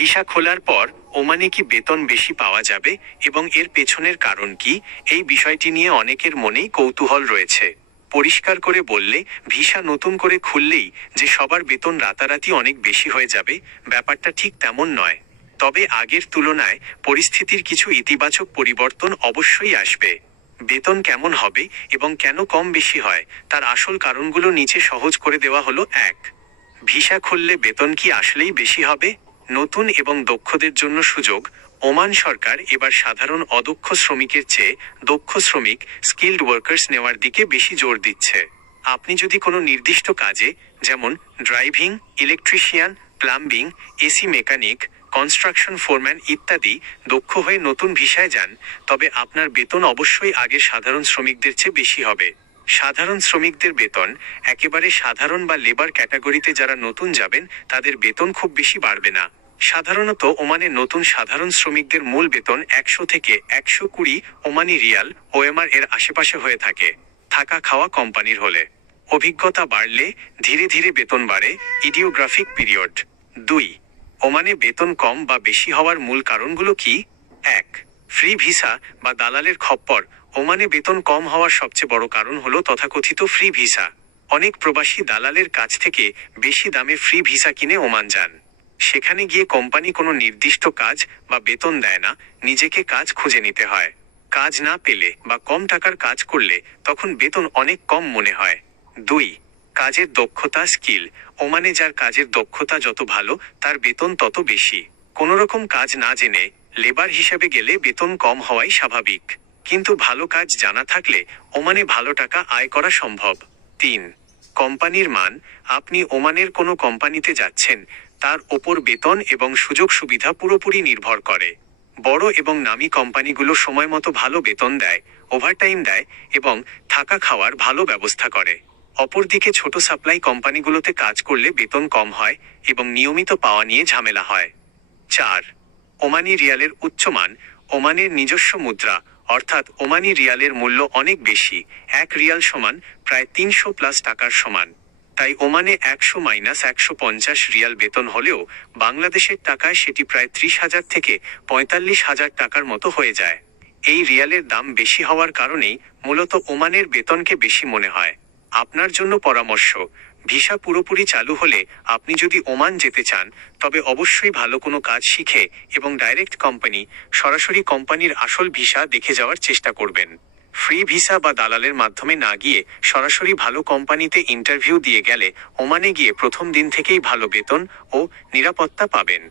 Visa খোলার পর ওমানে কি বেতন বেশি পাওয়া যাবে এবং এর পেছনের কারণ কি, এই বিষয়টি নিয়ে অনেকের মনেই কৌতূহল রয়েছে। পরিষ্কার করে বললে, ভিসা নতুন করে খুললেই যে সবার বেতন রাতারাতি অনেক বেশি হয়ে যাবে, ব্যাপারটা ঠিক তেমন নয়। তবে আগের তুলনায় পরিস্থিতির কিছু ইতিবাচক পরিবর্তন অবশ্যই আসবে। বেতন কেমন হবে এবং কেন কম বেশি হয়, তার আসল কারণগুলো নিচে সহজ করে দেওয়া হলো। 1. ভিসা খুললে বেতন কি আসলেই বেশি হবে? নতুন এবং দক্ষদের জন্য সুযোগ। ওমান সরকার এবার সাধারণ অদক্ষ শ্রমিকের চেয়ে দক্ষ শ্রমিক স্কিল্ড ওয়ার্কার্স নেওয়ার দিকে বেশি জোর দিচ্ছে। আপনি যদি কোনো নির্দিষ্ট কাজে, যেমন driving, electrician, plumbing, AC mechanic, construction foreman ইত্যাদি দক্ষ হয়ে নতুন ভিসায় যান, তবে আপনার বেতন অবশ্যই আগের সাধারণ শ্রমিকদের চেয়ে বেশি হবে। সাধারণ শ্রমিকদের বেতন, একেবারে সাধারণ বা লেবার ক্যাটাগরিতে যারা নতুন যাবেন তাদের বেতন খুব বেশি বাড়বে না। সাধারণত ওমানে নতুন সাধারণ শ্রমিকদের মূল বেতন 100 থেকে 120 ওমানি রিয়াল ওএমআর এর আশেপাশে হয়ে থাকে, থাকা খাওয়া কোম্পানির হলে। অভিজ্ঞতা বাড়লে ধীরে ধীরে বেতন বাড়ে। ইডিওগ্রাফিক পিরিয়ড। 2. ওমানে বেতন কম বা বেশি হওয়ার মূল কারণগুলো কি? 1. ফ্রি ভিসা বা দালালের খপ্পর। ওমানে বেতন কম হওয়ার সবচেয়ে বড় কারণ হলো তথাকথিত ফ্রি ভিসা। অনেক প্রবাসী দালালের কাছ থেকে বেশি দামে ফ্রি ভিসা কিনে ওমান যান। সেখানে গিয়ে কোম্পানি কোনো নির্দিষ্ট কাজ বা বেতন দেয় না, নিজেকে কাজ খুঁজে নিতে হয়। কাজ না পেলে বা কম টাকার কাজ করলে তখন বেতন অনেক কম মনে হয়। 2. কাজের দক্ষতা স্কিল। ওমানে যার কাজের দক্ষতা যত ভালো, তার বেতন তত বেশি। কোনোরকম কাজ না জেনে লেবার হিসেবে গেলে বেতন কম হওয়াই স্বাভাবিক। কিন্তু ভালো কাজ জানা থাকলে ওমানে ভালো টাকা আয় করা সম্ভব। 3. কোম্পানির মান। আপনি ওমানের কোনো কোম্পানিতে যাচ্ছেন, তার ওপর বেতন এবং সুযোগ সুবিধা পুরোপুরি নির্ভর করে। বড় এবং নামী কোম্পানিগুলো সময়মতো ভালো বেতন দেয়, ওভারটাইম দেয় এবং থাকা খাওয়ার ভালো ব্যবস্থা করে। অপরদিকে ছোট সাপ্লাই কোম্পানিগুলোতে কাজ করলে বেতন কম হয় এবং নিয়মিত পাওয়া নিয়ে ঝামেলা হয়। 4. ওমানি রিয়ালের উচ্চমান। ওমানের নিজস্ব মুদ্রা, অর্থাৎ ওমানি রিয়ালের মূল্য অনেক বেশি। 1 রিয়াল সমান প্রায় 300+ টাকার সমান। তাই ওমানে 100-150 রিয়াল বেতন হলেও বাংলাদেশের টাকায় সেটি প্রায় 30,000 থেকে 45,000 টাকার মতো হয়ে যায়। এই রিয়ালের দাম বেশি হওয়ার কারণেই মূলত ওমানের বেতনকে বেশি মনে হয়। আপনার জন্য পরামর্শ, ভিসা পুরোপুরি চালু হলে আপনি যদি ওমান যেতে চান, তবে অবশ্যই ভালো কোনো কাজ শিখে এবং ডাইরেক্ট কোম্পানি, সরাসরি কোম্পানির আসল ভিসা দেখে যাওয়ার চেষ্টা করবেন। ফ্রি ভিসা বা দালালের মাধ্যমে না গিয়ে সরাসরি ভালো কোম্পানিতে ইন্টারভিউ দিয়ে গেলে ওমানে গিয়ে প্রথম দিন থেকেই ভালো বেতন ও নিরাপত্তা পাবেন।